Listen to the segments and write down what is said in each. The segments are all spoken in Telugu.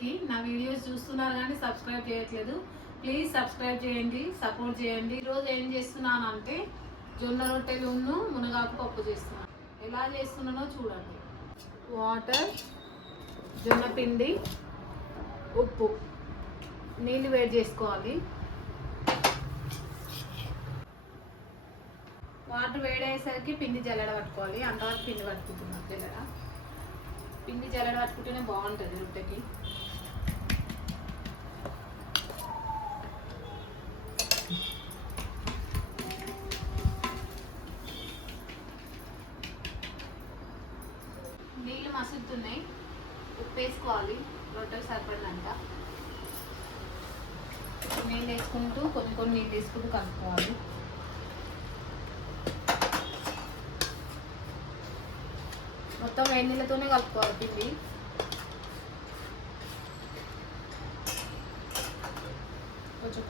అందరికీ. నా వీడియోస్ చూస్తున్నారు కానీ సబ్స్క్రైబ్ చేయట్లేదు. ప్లీజ్ సబ్స్క్రైబ్ చేయండి, సపోర్ట్ చేయండి. ఈరోజు ఏం చేస్తున్నాను అంటే జొన్న రొట్టెలును మునగాకు పప్పు చేస్తున్నాను. ఎలా చేస్తున్నానో చూడండి. వాటర్, జొన్న పిండి, ఉప్పు, నీళ్ళు వేడి చేసుకోవాలి. వాటర్ వేడయ్యేసరికి పిండి జల్లెడ పట్టుకోవాలి. అంతవరకు పిండి పట్టుకుంటున్నాను. పిండి జల్లెడ పట్టుకుంటేనే బాగుంటుంది రొట్టెకి. నీళ్ళు మసులుతున్నాయి. ఉప్పు వేసుకోవాలి రొట్టెకి సరిపడినంత. నీళ్ళు వేసుకుంటూ కొన్ని నీళ్ళు వేసుకుంటూ కలుపుకోవాలి. మొత్తం వేడి నీళ్ళతోనే కలుపుకోవాలి పిండి.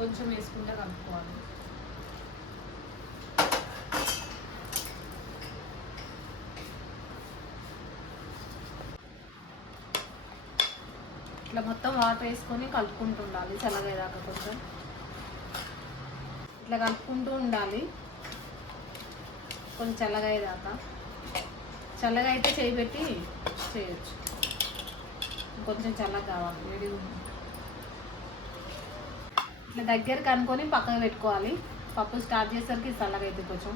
కొంచెం వేసుకుంటే కలుపుకోవాలి. ఇట్లా మొత్తం వాటర్ వేసుకొని కలుపుకుంటూ ఉండాలి చల్లగేదాకా. కొంచెం ఇట్లా కలుపుకుంటూ ఉండాలి కొంచెం చల్లగయ్యేదాకా. చల్లగా అయితే చేయి పెట్టి చేయొచ్చు. కొంచెం చల్లగా కావాలి, వేడిగా ఉంది. ఇట్లా దగ్గరకు అనుకొని పక్కకు పెట్టుకోవాలి. పప్పు స్టార్ట్ చేసేసరికి చల్లగా అయితే కొంచెం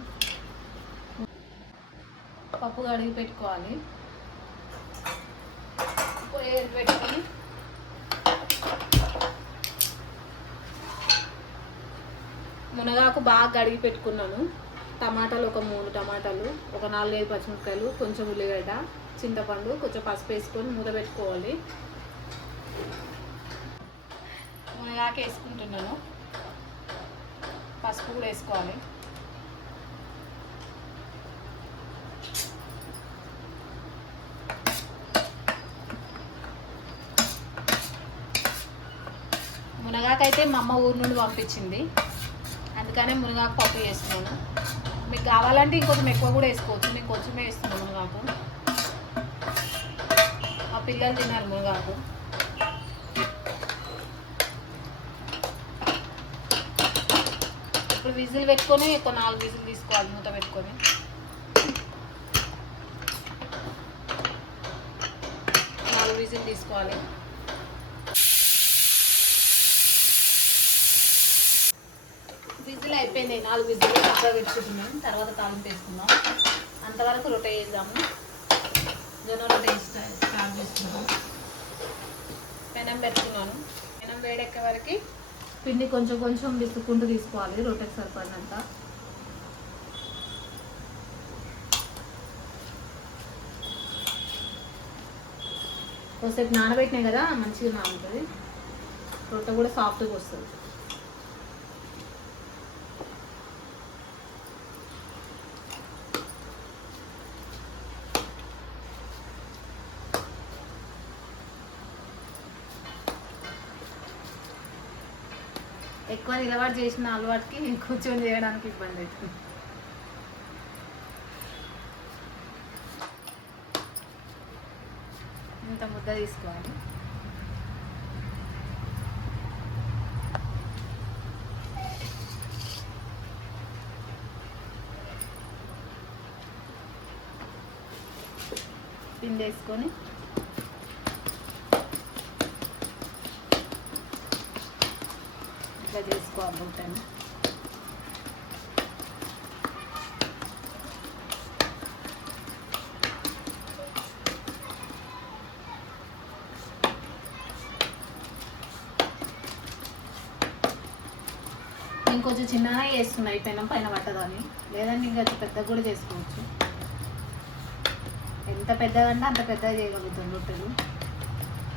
పప్పు కడిగి పెట్టుకోవాలి. పెట్టుకొని మునగాకు బాగా కడిగి పెట్టుకున్నాను. టమాటాలు ఒక 3 టమాటాలు, ఒక 4-5 పచ్చిమిరపకాయలు, కొంచెం ఉల్లిగడ్డ, చింతపండు, కొంచెం పసుపు వేసుకొని మూత పెట్టుకోవాలి. మునగాకు వేసుకుంటున్నాను. పసుపు కూడా వేసుకోవాలి. మునగాకు అయితే మా అమ్మ ఊరు నుండి పంపించింది, అందుకనే మునగాకు పప్పు చేస్తున్నాను. మీకు కావాలంటే ఇంకొంచెం ఎక్కువ కూడా వేసుకోవచ్చు. నేను కొంచెమే వేస్తున్నాను మునగాకు. మా పిల్లలు తిన్నారు మునగాకు. ఇప్పుడు విజిల్ పెట్టుకొని ఒక 4 విజిల్ తీసుకోవాలి. మూత పెట్టుకొని 4 విజిల్ తీసుకోవాలి. విజిల్ అయిపోయింది. 4 విజిల్ పక్కన పెట్టుకుంటున్నాం. తర్వాత తాలింపు వేసుకుందాం. అంతవరకు రొట్టె వేద్దాము. జొన్న రొట్టె స్టార్ట్ చేస్తున్నాము. పెనం పెట్టుకున్నాను. పెనం వేడెక్కే వరకు పిండి కొంచెం విసుక్కుంటూ తీసుకోవాలి రొట్టెకి సరిపడినంత. కొద్దిసేపు నానబెట్టినాయి కదా, మంచిగా నానుతుంది. రొట్టె కూడా సాఫ్ట్గా వస్తుంది. ఎక్కువ నిలబడి చేసిన అలవాటుకి కూర్చొని చేయడానికి ఇబ్బంది అవుతుంది. ఇంత ముద్ద తీసుకోవాలి. పిండి వేసుకొని ఇట్లా చేసుకోవాలి రొట్టెని. ఇంకొంచెం చిన్నగా చేస్తున్నాయి పెనం పైన పట్టదని, లేదంటే ఇంకా పెద్దగా కూడా చేసుకోవచ్చు. ఎంత పెద్దగా అంటే అంత పెద్దగా చేయగలుగుతాం రొట్టెలు.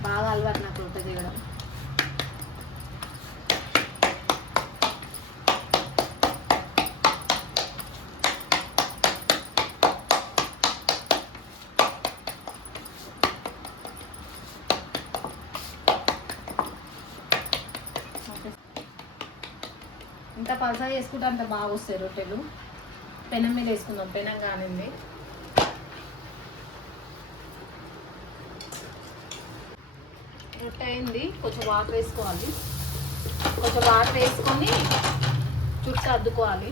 బాగా అలవాటు నాకు రొట్టె చేయడం. ఇంత పలసగా చేసుకుంటే అంత బాగా వస్తాయి రొట్టెలు. పెనం మీద వేసుకుందాం. పెనం కానింది. రొట్టె అయింది, కొంచెం వాటర్ వేసుకోవాలి. కొంచెం వాటర్ వేసుకొని చుట్టూ అద్దుకోవాలి.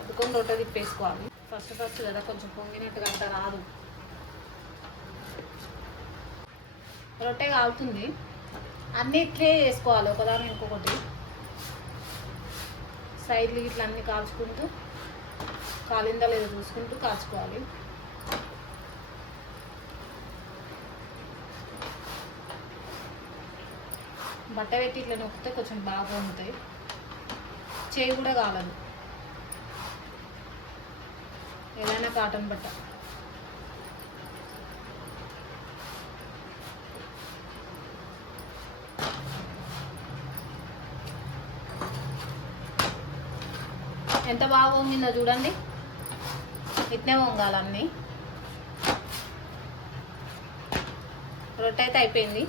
అద్దుకొని రొట్టె తిప్పేసుకోవాలి. ఫస్ట్ కదా కొంచెం పొంగినట్టుగా అంత రాదు. రొట్టె కాలుతుంది. అన్నీ ఇట్లే చేసుకోవాలి, ఒకదాని ఇంకొకటి. సైడ్లు ఇట్లా అన్నీ కాల్చుకుంటూ కాలిందా లేదో చూసుకుంటూ కాల్చుకోవాలి. బట్ట పెట్టి ఇట్లా నొక్కితే కొంచెం బాగా ఉంటాయి. చేయి కూడా కాలదు, ఏదైనా కాటన్ బట్ట. ఎంత బాగా వంగిందో చూడండి. ఇట్నే వంగాలన్నీ. రొట్టె అయితే అయిపోయింది,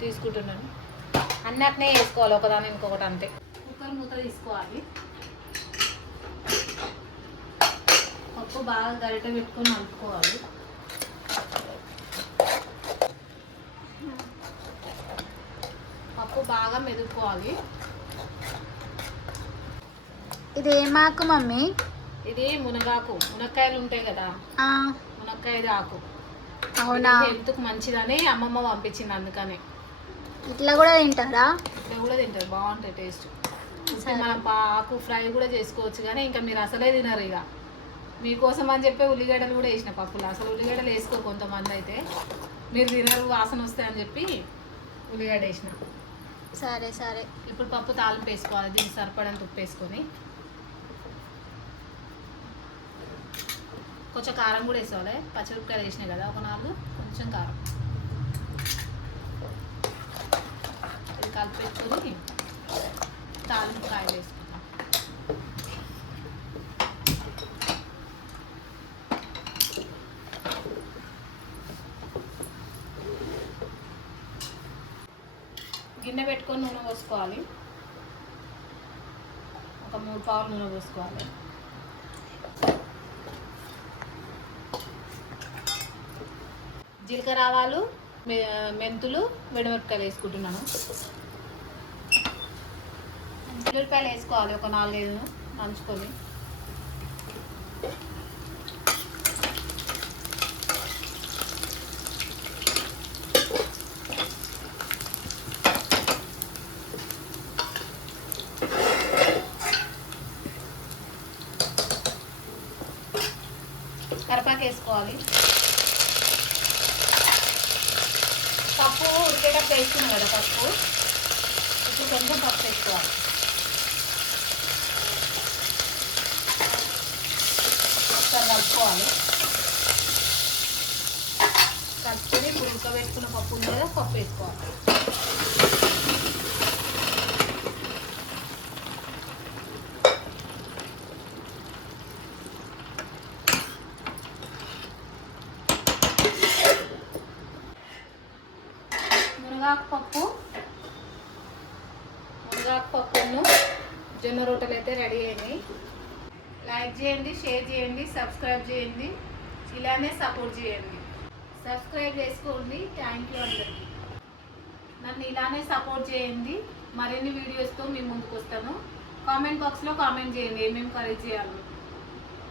తీసుకుంటున్నాను. అన్నీ అట్నే వేసుకోవాలి, ఒకదాని ఇంకొకటి అంతే. కుక్కర్ మూత తీసుకోవాలి. పప్పు బాగా గరిట పెట్టుకొని కలుపుకోవాలి. పప్పు బాగా మెదుపుకోవాలి. ఇది ఏమాకు మమ్మీ? ఇది మునగాకు. మునక్కాయలు ఉంటాయి కదా, మునక్కాయది ఆకు. అవునా? హెల్త్కు మంచిదని అమ్మమ్మ పంపించింది, అందుకనే. ఇట్లా కూడా తింటారా? ఇట్లా కూడా తింటారు, బాగుంటాయి టేస్ట్. మనం ఆకు ఫ్రై కూడా చేసుకోవచ్చు, కానీ ఇంకా మీరు అసలే తినరు. ఇక మీకోసం అని చెప్పి ఉల్లిగడ్డలు కూడా వేసిన పప్పులు. అసలు ఉల్లిగడ్డలు వేసుకో కొంతమంది అయితే, మీరు తినరు వాసన వస్తాయని చెప్పి ఉల్లిగడ్డ వేసిన. సరే సరే. ఇప్పుడు పప్పు తాలింపు వేసుకోవాలి. దీనికి సరిపడంత ఉప్పు వేసుకొని కొంచెం కారం కూడా వేసుకోవాలి. పచ్చిమిరపకాయలు వేసినాయి కదా ఒక 4, కొంచెం కారం. ఇది కలిపి పెట్టుకొని తాలింపు కాయలు వేసుకుంటాం. గిన్నె పెట్టుకొని నూనె పోసుకోవాలి. ఒక 3 పావులు నూనె పోసుకోవాలి. జీలకర్ర, ఆవాలు, మెంతులు, వెండిమిరపకాయలు వేసుకుంటున్నాను. ఉల్లిపాయలు వేసుకోవాలి, ఒక 4-5 నంచుకొని. కరివేపాకు వేసుకోవాలి. పప్పు ఉడికేటప్పుడు వేసుకున్నాం కదా పప్పు, ఇప్పుడు కొంచెం పప్పు వేసుకోవాలి. ఒకసారి కలుపుకోవాలి. కలుపుకొని ఇప్పుడు ఉడకబెట్టుకున్న పప్పు ఉంది కదా, పప్పు వేసుకోవాలి. మునగాకు పప్పును జొన్న రొట్టెలు అయితే రెడీ అయినాయి. లైక్ చేయండి, షేర్ చేయండి, సబ్స్క్రైబ్ చేయండి, ఇలానే సపోర్ట్ చేయండి. సబ్స్క్రైబ్ చేసుకోండి. థ్యాంక్ యూ అందరికీ. నన్ను ఇలానే సపోర్ట్ చేయండి. మరిన్ని వీడియోస్తో మీ ముందుకు వస్తాను. కామెంట్ బాక్స్లో కామెంట్ చేయండి ఏమేమి కర్రీ చేయాలో.